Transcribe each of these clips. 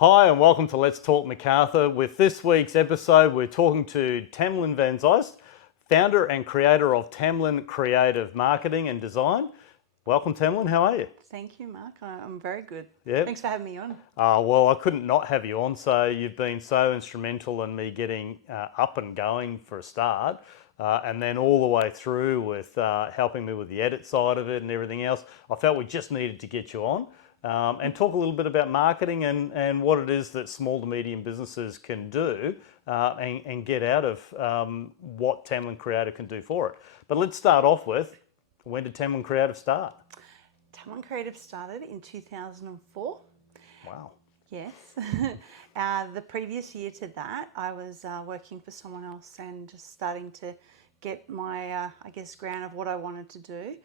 Hi and welcome to Let's Talk Macarthur. With this week's episode, we're talking to Tamlyn Van Zeist, founder and creator of Tamlyn Creative Marketing and Design. Welcome, Tamlyn. How are you? Thank you, Mark. I'm very good. Yep. Thanks for having me on. Well, I couldn't not have you on. So you've been so instrumental in me getting up and going for a start, and then all the way through with helping me with the edit side of it and everything else. I felt we just needed to get you on. And talk a little bit about marketing and what it is that small to medium businesses can do and get out of what Tamlyn Creative can do for it. But let's start off with, when did Tamlyn Creative start? Tamlyn Creative started in 2004. Wow. Yes. The previous year to that, I was working for someone else and just starting to get my, ground of what I wanted to do.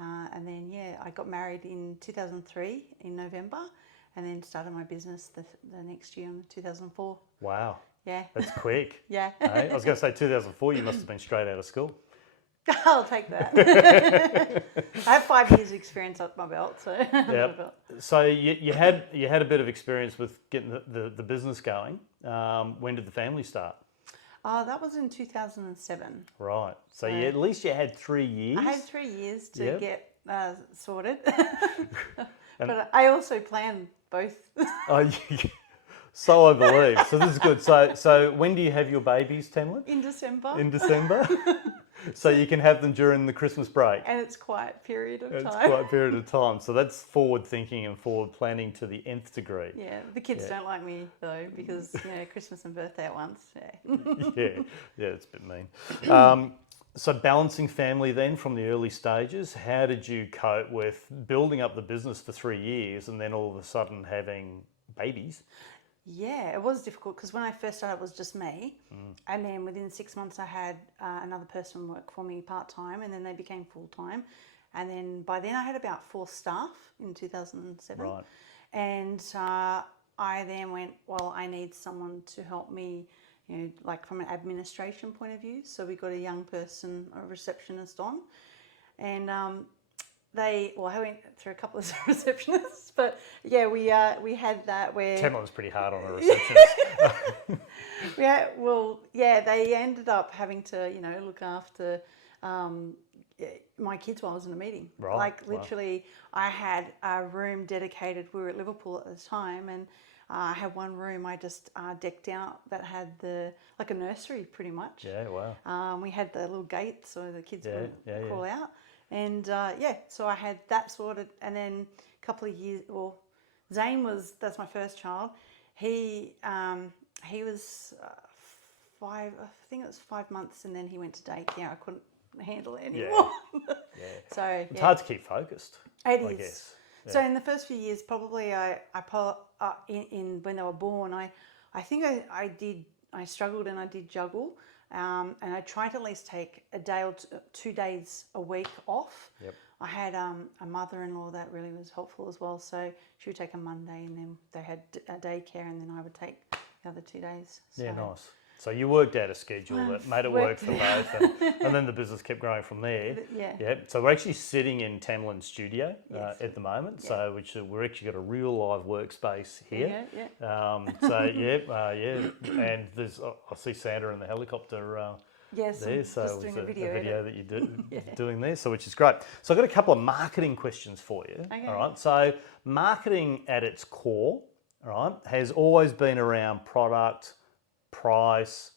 And then, I got married in 2003 in November and then started my business the next year in 2004. Wow. Yeah. That's quick. Yeah. Hey? I was going to say 2004, you must have been straight out of school. I'll take that. I have 5 years experience up my belt. So, yep. So you had a bit of experience with getting the business going. When did the family start? That was in 2007. Right. So at least you had 3 years. I had 3 years to get sorted. But I also planned both. So I believe. So this is good. So when do you have your babies, Tamlyn? In December. In December? So you can have them during the Christmas break. And it's quiet period of time. It's quiet period of time. So that's forward thinking and forward planning to the nth degree. Yeah, the kids don't like me though because Christmas and birthday at once. Yeah, it's a bit mean. So balancing family then from the early stages, how did you cope with building up the business for 3 years and then all of a sudden having babies? Yeah, it was difficult because when I first started, it was just me. And then within 6 months, I had another person work for me part-time and then they became full-time. And then by then I had about 4 staff in 2007. Right. And I then went, well, I need someone to help me, like from an administration point of view. So we got a young person, a receptionist on. And I went through a couple of receptionists, but we had that where Tamlyn's pretty hard on a receptionist. They ended up having to look after my kids while I was in a meeting. Right. Like literally, I had a room dedicated. We were at Liverpool at the time, and I had one room I just decked out that had like a nursery pretty much. Yeah, wow. We had the little gate so the kids would crawl out. And so I had that sorted, and then a couple of years. Well, that's my first child. He was 5. I think it was 5 months, and then he went to daycare. I couldn't handle it anymore. Yeah. So it's hard to keep focused. It I is. guess. Yeah. So in the first few years, probably in when they were born, I think I struggled and I did juggle. And I tried to at least take a day or 2 days a week off. Yep. I had a mother-in-law that really was helpful as well. So she would take a Monday and then they had a daycare and then I would take the other 2 days. So. Yeah, nice. So you worked out a schedule that made it work for both, and then the business kept growing from there. Yeah. So we're actually sitting in Tamlyn's studio Yes. at the moment. Yeah. So we're actually got a real live workspace here. Yeah. And there's I see Santa in the helicopter. Yes, there. So just doing a video that you're doing there. So which is great. So I've got a couple of marketing questions for you. Okay. All right. So marketing at its core, all right, has always been around product, price,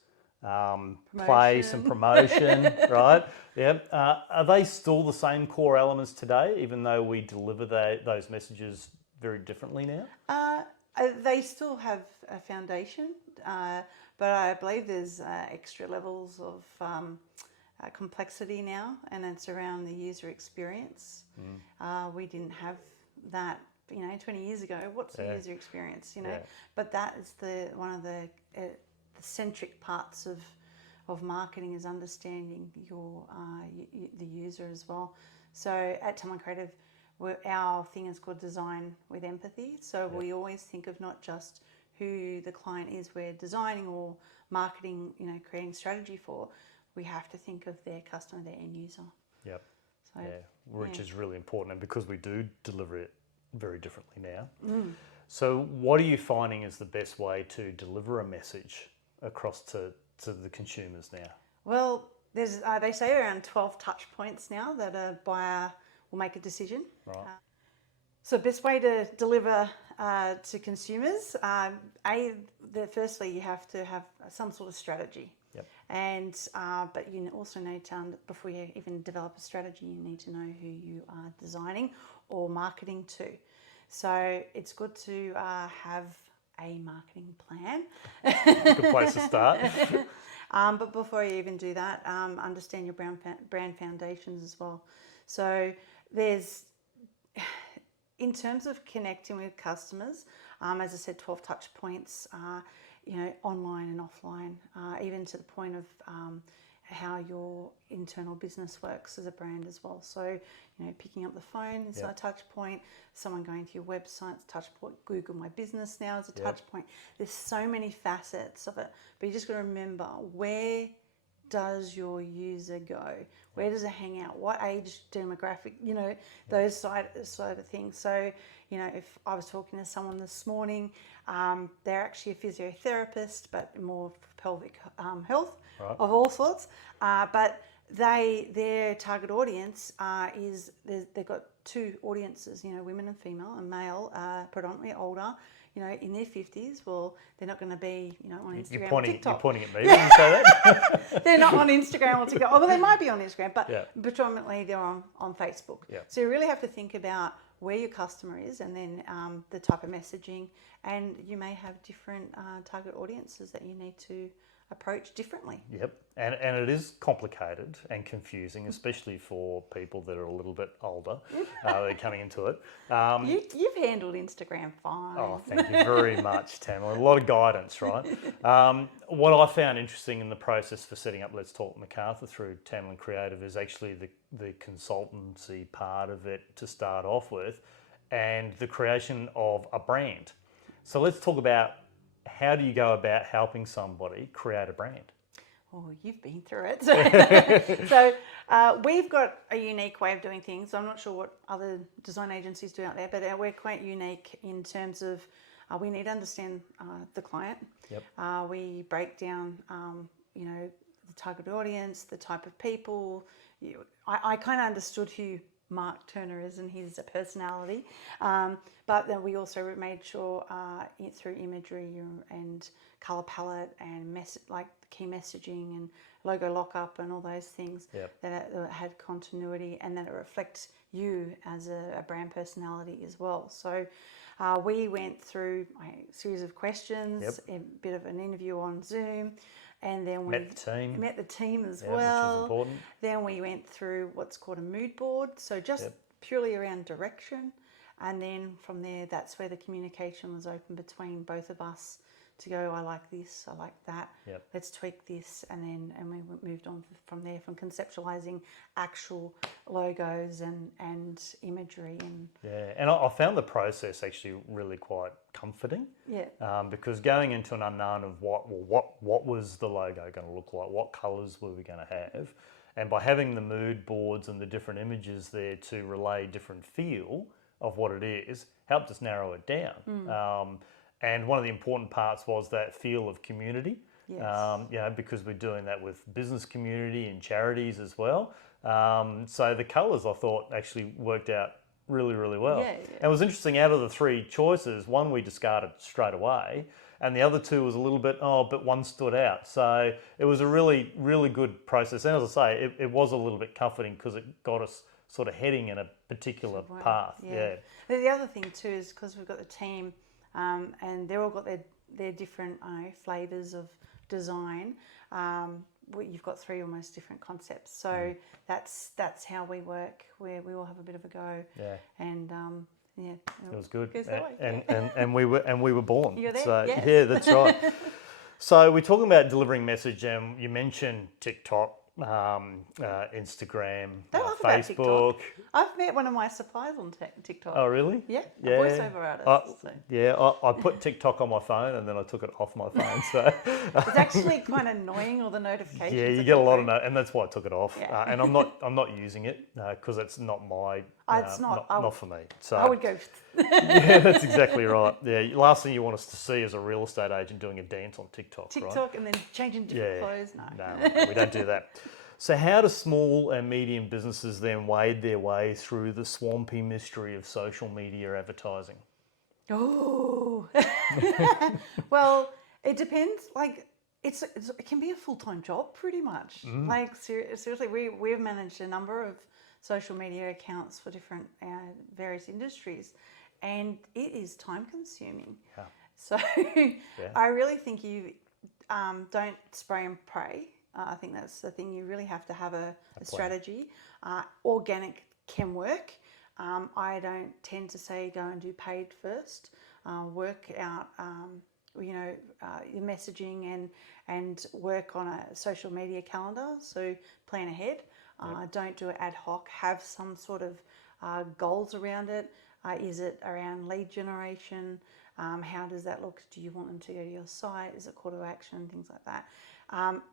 place and promotion, right? Yeah. Are they still the same core elements today, even though we deliver those messages very differently now? They still have a foundation, but I believe there's extra levels of complexity now, and it's around the user experience. We didn't have that, 20 years ago. What's the user experience, But that is one of the centric parts of marketing is understanding the user as well. So at Tamlyn Creative, our thing is called design with empathy. So we always think of not just who the client is we're designing or marketing, creating strategy for. We have to think of their customer, their end user. Yep. So, which is really important, and because we do deliver it very differently now. So what are you finding is the best way to deliver a message across to the consumers now? Well, there's they say around 12 touch points now that a buyer will make a decision. Right. So best way to deliver to consumers, firstly you have to have some sort of strategy. Yep. And but you also need to, before you even develop a strategy, you need to know who you are designing or marketing to. So it's good to have a marketing plan. Good place to start. But before you even do that, understand your brand foundations as well. So there's, in terms of connecting with customers, as I said, 12 touch points, online and offline, even to the point of how your internal business works as a brand as well. So, picking up the phone is a touch point, someone going to your website, touch point, Google My Business now is a touch point. There's so many facets of it, but you just got to remember, where does your user go? Where does it hang out? What age demographic? Those side of things. So, if I was talking to someone this morning, they're actually a physiotherapist, but more for pelvic health of all sorts. But their target audience they've got two audiences. Women and female, and male, predominantly older. In their 50s, well, they're not going to be, on Instagram or TikTok. You're pointing at me when you say that? They're not on Instagram or TikTok. Well, they might be on Instagram, but predominantly they're on Facebook. Yeah. So you really have to think about where your customer is, and then the type of messaging. And you may have different target audiences that you need to approach differently. Yep, and it is complicated and confusing, especially for people that are a little bit older. They're coming into it. You've handled Instagram fine. Oh, thank you very much, Tamlyn. A lot of guidance, right? What I found interesting in the process for setting up Let's Talk Macarthur through Tamlyn Creative is actually the consultancy part of it to start off with, and the creation of a brand. So let's talk about, how do you go about helping somebody create a brand? Oh, you've been through it. So we've got a unique way of doing things. I'm not sure what other design agencies do out there, but we're quite unique in terms of we need to understand the client. Yep. We break down, the target audience, the type of people. I kind of understood who Mark Turner is and his personality, but then we also made sure through imagery and color palette and key messaging and logo lockup and all those things that it had continuity, and that it reflects you as a brand personality as well. So we went through a series of questions, a bit of an interview on Zoom. And then we met the team as well. Which was important. Then we went through what's called a mood board. So just purely around direction. And then from there, that's where the communication was open between both of us to go, I like this, I like that, let's tweak this. And we moved on from there, from conceptualizing actual logos and imagery. And I found the process actually really quite comforting. Because going into an unknown of what was the logo going to look like, what colours were we going to have, and by having the mood boards and the different images there to relay different feel of what it is, helped us narrow it down. And one of the important parts was that feel of community, because we're doing that with business community and charities as well. So the colours, I thought, actually worked out really, really well. And it was interesting, out of the three choices, one we discarded straight away, and the other two was a little bit, but one stood out. So it was a really, really good process. And as I say, it was a little bit comforting because it got us sort of heading in a particular path. The other thing too is because we've got the team, and they've all got their different flavours of design. You've got three almost different concepts, so that's how we work. Where we all have a bit of a go, and it was good. Goes that way. And we were born. You're there. So yes. yeah, that's right. So we're talking about delivering message, and you mentioned TikTok. Instagram, They love about Facebook. TikTok. I've met one of my suppliers on TikTok. Oh, really? Yeah, a Yeah. voiceover artist. So. Yeah, I put TikTok on my phone and then I took it off my phone. So It's actually quite annoying, all the notifications. yeah, you that get a come lot of through. and that's why I took it off. Yeah. And I'm not using it because it's not my. It's not. Not for me. So I would go. yeah, that's exactly right. Yeah, last thing you want us to see is a real estate agent doing a dance on TikTok, right? TikTok and then changing different clothes. No, we don't do that. So how do small and medium businesses then wade their way through the swampy mystery of social media advertising? Oh, well, it depends. Like, it can be a full-time job, pretty much. Like, seriously, we've managed a number of social media accounts for different various industries, and it is time-consuming. Yeah. So, I really think you don't spray and pray. I think that's the thing. You really have to have a strategy. Organic can work. I don't tend to say go and do paid first. Work out, your messaging and work on a social media calendar. So plan ahead. Don't do it ad hoc. Have some sort of goals around it. Is it around lead generation? How does that look? Do you want them to go to your site? Is it call to action? Things like that.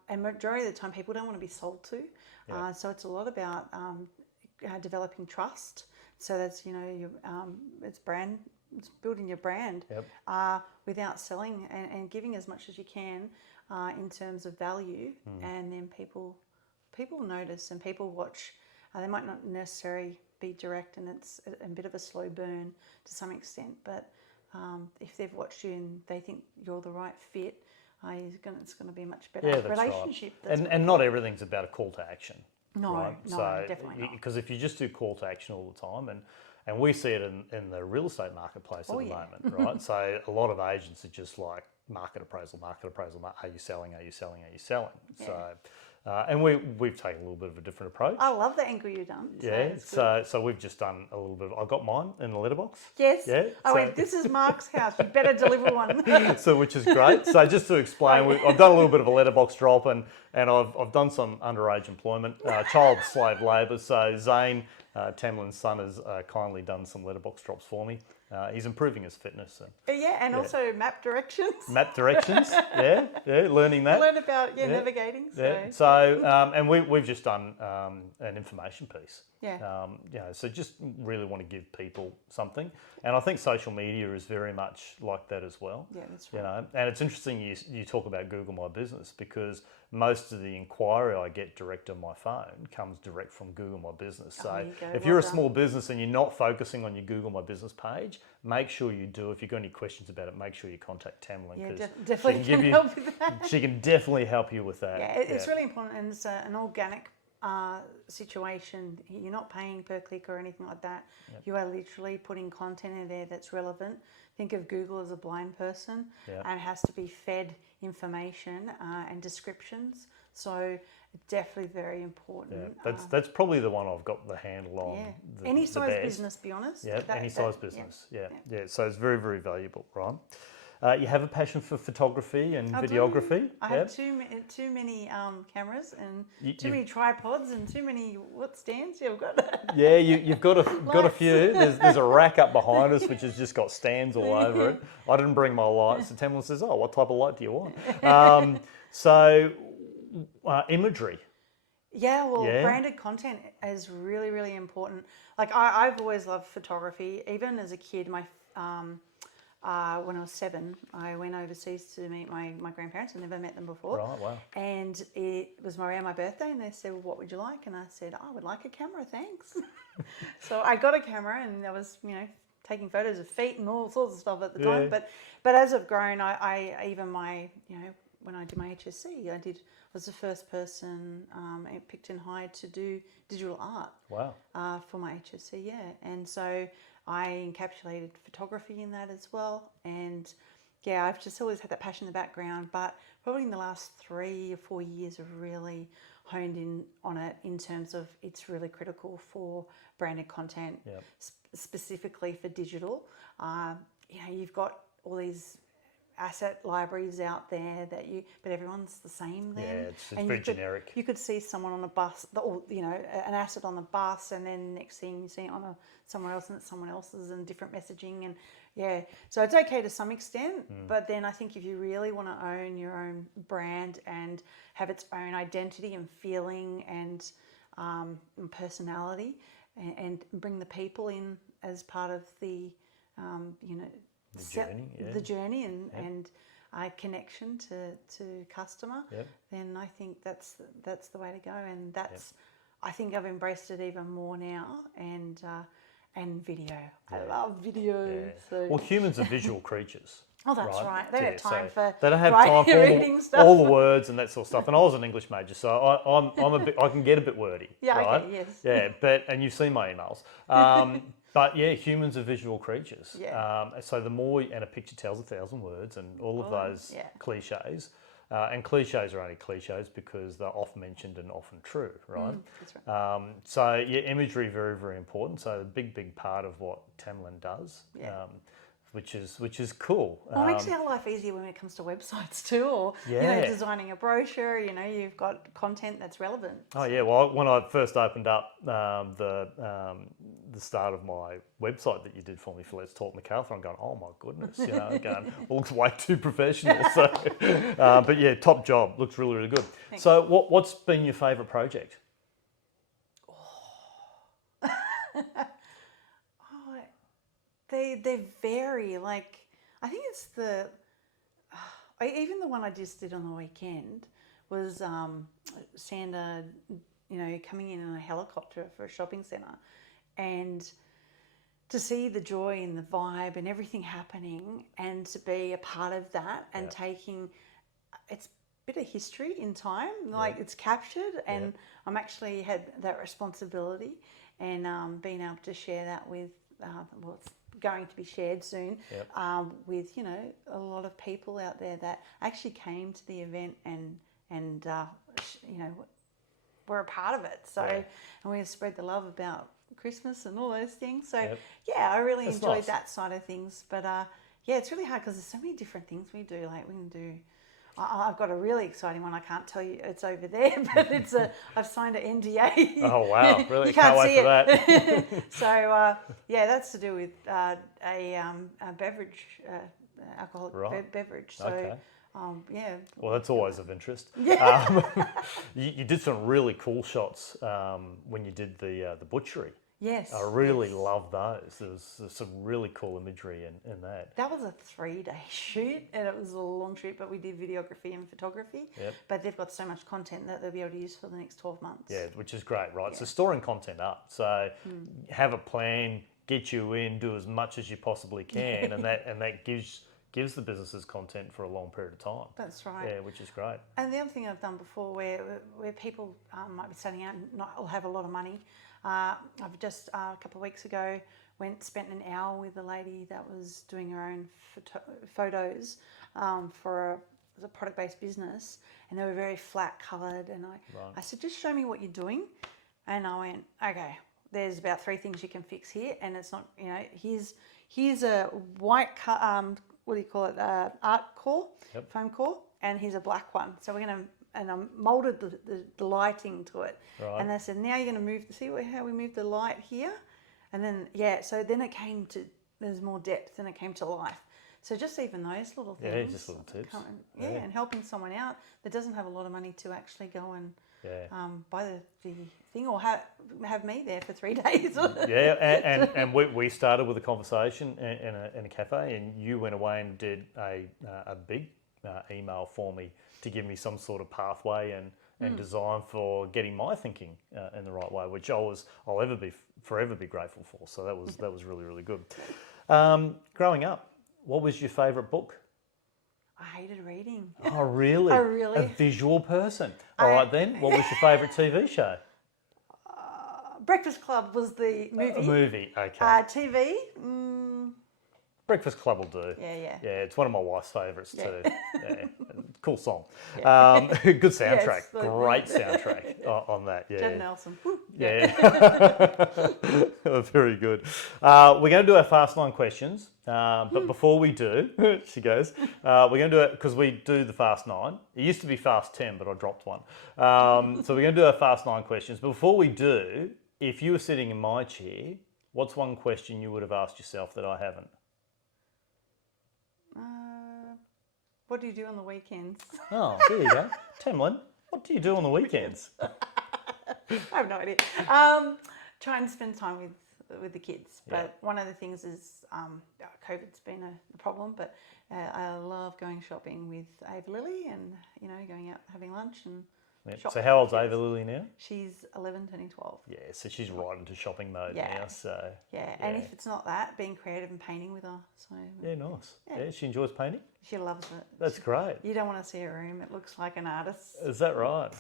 And majority of the time, people don't want to be sold to. So it's a lot about developing trust. So that's it's brand, it's building your brand without selling and giving as much as you can in terms of value, and then people notice and people watch. They might not necessarily be direct, and it's a bit of a slow burn to some extent, but if they've watched you and they think you're the right fit, it's going to be a much better relationship. Right. And not everything's about a call to action. No, right? Definitely not. Because if you just do call to action all the time, and we see it in the real estate marketplace at the moment, right? So a lot of agents are just like market appraisal. Are you selling? Are you selling? Are you selling? Yeah. So. And we've taken a little bit of a different approach. I love the angle you've done. So we've just done a little bit. I got mine in the letterbox. Yes. Yeah. Wait, this is Mark's house. You better deliver one. So which is great. So just to explain, I've done a little bit of a letterbox drop, and I've done some underage employment, child slave labour. So Zane, Tamlyn's son, has kindly done some letterbox drops for me. He's improving his fitness. And also map directions. Map directions, learning that. Learn about navigating. And we've just done an information piece. So just really want to give people something, and I think social media is very much like that as well. Yeah, that's right. And it's interesting you talk about Google My Business, because most of the inquiry I get direct on my phone comes direct from Google My Business. So if you're a small business and you're not focusing on your Google My Business page, make sure you do. If you've got any questions about it, make sure you contact Tamlyn. Yeah, definitely can help with that. She can definitely help you with that. Yeah, it's really important, and it's an organic situation. You're not paying per click or anything like that. You are literally putting content in there that's relevant. Think of Google as a blind person, and it has to be fed information and descriptions. So definitely very important. Yeah, that's probably the one I've got the handle on. Yeah. Any size business, be honest. Yeah, any size business. Yeah. So it's very, very valuable, right? You have a passion for photography and videography. I have too many cameras and too many tripods and too many stands you've got. Yeah, you've got a few. There's a rack up behind us which has just got stands all over it. I didn't bring my lights. So Tamlyn says, "Oh, what type of light do you want?" Imagery. Yeah, branded content is really, really important. Like I've always loved photography. Even as a kid, when I was 7, I went overseas to meet my grandparents. I never met them before. Right, wow. And it was around my birthday, and they said, "Well, what would you like?" And I said, "I would like a camera, thanks." So I got a camera, and I was, taking photos of feet and all sorts of stuff at the time. But as I've grown, I even when I did my HSC, was the first person picked and hired to do digital art. Wow. For my HSC, and so I encapsulated photography in that as well. And I've just always had that passion in the background, but probably in the last 3 or 4 years I've really honed in on it in terms of it's really critical for branded content, specifically for digital. You've got all these asset libraries out there but everyone's the same then. Yeah, it's And very generic. You could see someone on a bus, or an asset on the bus, and then next thing you see it on somewhere else, and it's someone else's and different messaging, and so it's okay to some extent. But then I think if you really want to own your own brand and have its own identity and feeling and personality, and bring the people in as part of the the journey, and connection to customer, then I think that's the way to go. And I think I've embraced it even more now. And video. I love video. Yeah. So. Well, humans are visual creatures. Oh, that's right. They don't have time for they don't have time for reading stuff. all the words and that sort of stuff. And I was an English major, so I'm a bit. I can get a bit wordy. Yeah. Right? Okay, yes. Yeah. And you've seen my emails. But yeah, humans are visual creatures. Yeah. So the more, and a picture tells 1,000 words, and all of those cliches. And cliches are only cliches because they're often mentioned and often true, right? That's right. So yeah, imagery very, very important. So a big part of what Tamlyn does, which is cool. Well, it makes our life easier when it comes to websites too, or designing a brochure. You've got content that's relevant. Oh yeah, well, when I first opened up the start of my website that you did for me for Let's Talk Macarthur, I'm going, oh my goodness, going, it looks way too professional. So, but yeah, top job, looks really, really good. Thanks. So, what's been your favourite project? They vary. Like, I think it's even the one I just did on the weekend was Sandra, coming in a helicopter for a shopping centre, and to see the joy and the vibe and everything happening, and to be a part of that and taking it's a bit of history in time, like it's captured, and I'm actually had that responsibility, and being able to share that with it's going to be shared soon with a lot of people out there that actually came to the event and were a part of it. So and we spread the love about Christmas and all those things. So I really enjoyed that side of things. But it's really hard because there's so many different things we do. Like we can do. I've got a really exciting one. I can't tell you. It's over there, but I've signed an NDA. Oh wow! Really? You can't wait see for that. So that's to do with a beverage, alcoholic beverage. So. Okay. Well, that's always of interest. Yeah. You did some really cool shots when you did the butchery. Yes. I really love those. There's some really cool imagery in that. That was a 3-day shoot, and it was a long shoot, but we did videography and photography. Yep. But they've got so much content that they'll be able to use for the next 12 months. Yeah, which is great, right? So storing content up. So have a plan, get you in, do as much as you possibly can, and that gives the businesses content for a long period of time. That's right. Yeah, which is great. And the other thing I've done before where people might be starting out and not have a lot of money, I've just a couple of weeks ago spent an hour with a lady that was doing her own photos for a product-based business, and they were very flat coloured, and I said, just show me what you're doing, and I went, okay, there's about 3 things you can fix here, and it's not, here's a white what do you call it, art core, foam core, and here's a black one. So we're going to, and I moulded the lighting to it. Right. And I said, now you're going to see how we move the light here? And then, so then it came to, there's more depth and it came to life. So just even those little things. Yeah, just little tips. And helping someone out that doesn't have a lot of money to actually go and buy the thing, or have me there for 3 days. And we started with a conversation in a cafe, and you went away and did a big email for me to give me some sort of pathway and design for getting my thinking in the right way, which I'll forever be grateful for. So that was really, really good. Growing up, what was your favourite book? I hated reading. Oh, really? Oh, really? A visual person. All right, then. What was your favourite TV show? Breakfast Club was the movie. Movie, okay. TV? Breakfast Club will do. Yeah. Yeah, it's one of my wife's favourites too. Yeah. Cool song. Yeah. Good soundtrack. Yes, great soundtrack on that. Yeah. Jed Nelson. Yeah. Very good. We're going to do our fast line questions. But before we do, she goes, we're going to do it because we do the Fast 9. It used to be Fast 10, but I dropped one. So we're going to do our Fast 9 questions. But before we do, if you were sitting in my chair, what's one question you would have asked yourself that I haven't? What do you do on the weekends? Oh, there you go. Tamlyn, what do you do on the weekends? I have no idea. Try and spend time with the kids. But one of the things is COVID's been a problem, but I love going shopping with Ava Lily and, going out having lunch and shop. So how old's Ava Lily now? She's 11, turning 12. Yeah, so she's right into shopping mode now. So and if it's not that, being creative and painting with her. So yeah, nice. Yeah, she enjoys painting. She loves it. That's great. You don't want to see her room. It looks like an artist. Is that right?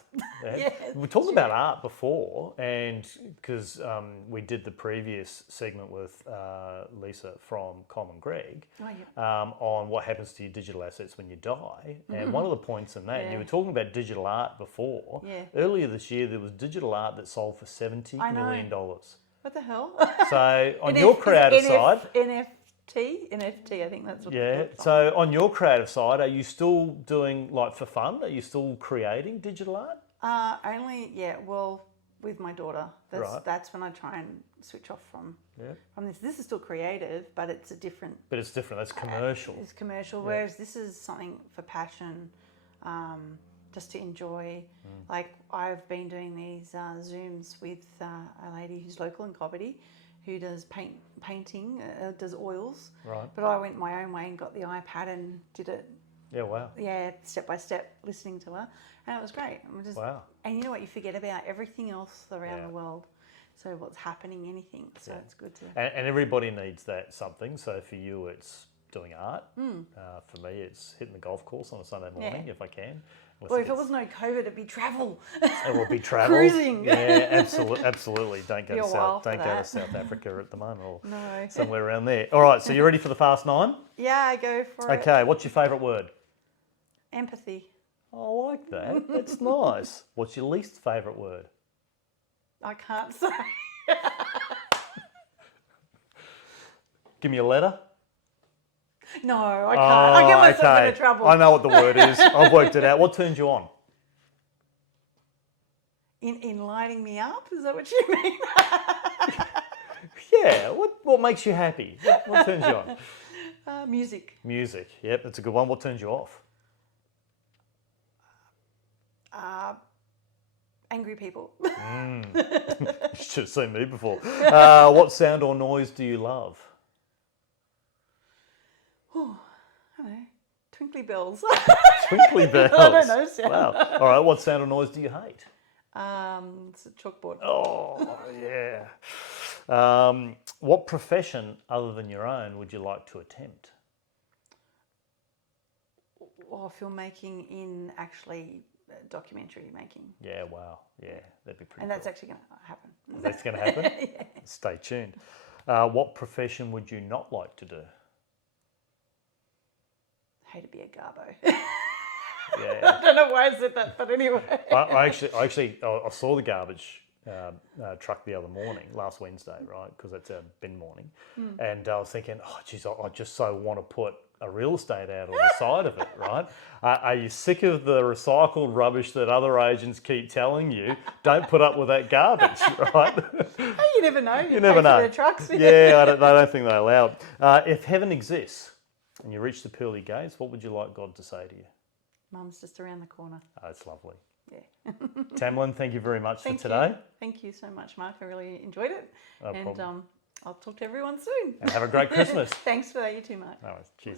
Yeah. We talked about art before, and because we did the previous segment with Lisa from Common Greg on what happens to your digital assets when you die. And one of the points in that, and you were talking about digital art before. Yeah. Earlier this year, there was digital art that sold for $70 million. What the hell? So on your creative side... NFT, I think that's what So on your creative side, are you still doing, like, for fun? Are you still creating digital art? Well, with my daughter. That's when I try and switch off from this. This is still creative, but it's a different... But it's different. That's commercial. It's commercial, whereas this is something for passion, just to enjoy. Like, I've been doing these Zooms with a lady who's local in Cobbitty, who does painting, does oils. Right. But I went my own way and got the iPad and did it. Yeah, wow. Yeah, step by step, listening to her. And it was great. Wow. And you know what? You forget about everything else around the world. So what's happening, anything. So it's good to... And everybody needs that something. So for you, it's doing art. For me, it's hitting the golf course on a Sunday morning if I can. Well, if it was no COVID, it'd be travel. It would be travel. Cruising. Yeah, absolutely. Don't go to South Africa at the moment or somewhere around there. All right, so you ready for the Fast 9? Yeah, go for it. Okay, what's your favourite word? Empathy. I like that. That's nice. What's your least favourite word? I can't say. Give me a letter. No, I can't. I get myself into trouble. I know what the word is. I've worked it out. What turns you on? In lighting me up? Is that what you mean? Yeah. What makes you happy? What turns you on? Music. Music. Yep, that's a good one. What turns you off? Angry people. You should have seen me before. What sound or noise do you love? I don't know. Twinkly bells. Twinkly bells? I don't know. Wow. All right, what sound or noise do you hate? It's a chalkboard. Oh, yeah. What profession other than your own would you like to attempt? Filmmaking in actually documentary making. Yeah, wow. Yeah, that'd be pretty And that's actually going to happen. That's going to happen? Yeah. Stay tuned. What profession would you not like to do? Hate to be a garbo. Yeah. I don't know why I said that, but anyway. I saw the garbage truck the other morning, last Wednesday, right? Because it's a bin morning. And I was thinking, oh, geez, I just so want to put a real estate ad on the side of it, right? Are you sick of the recycled rubbish that other agents keep telling you? Don't put up with that garbage, right? You never know. You never know. Their trucks. Yeah, I don't think they allow it. If heaven exists and you reach the pearly gates, what would you like God to say to you? Mum's just around the corner. Oh, that's lovely. Yeah. Tamlyn, thank you very much for today. Thank you so much, Mark. I really enjoyed it. No problem. I'll talk to everyone soon. And have a great Christmas. Thanks for that. You too, Mark. No worries. Cheers.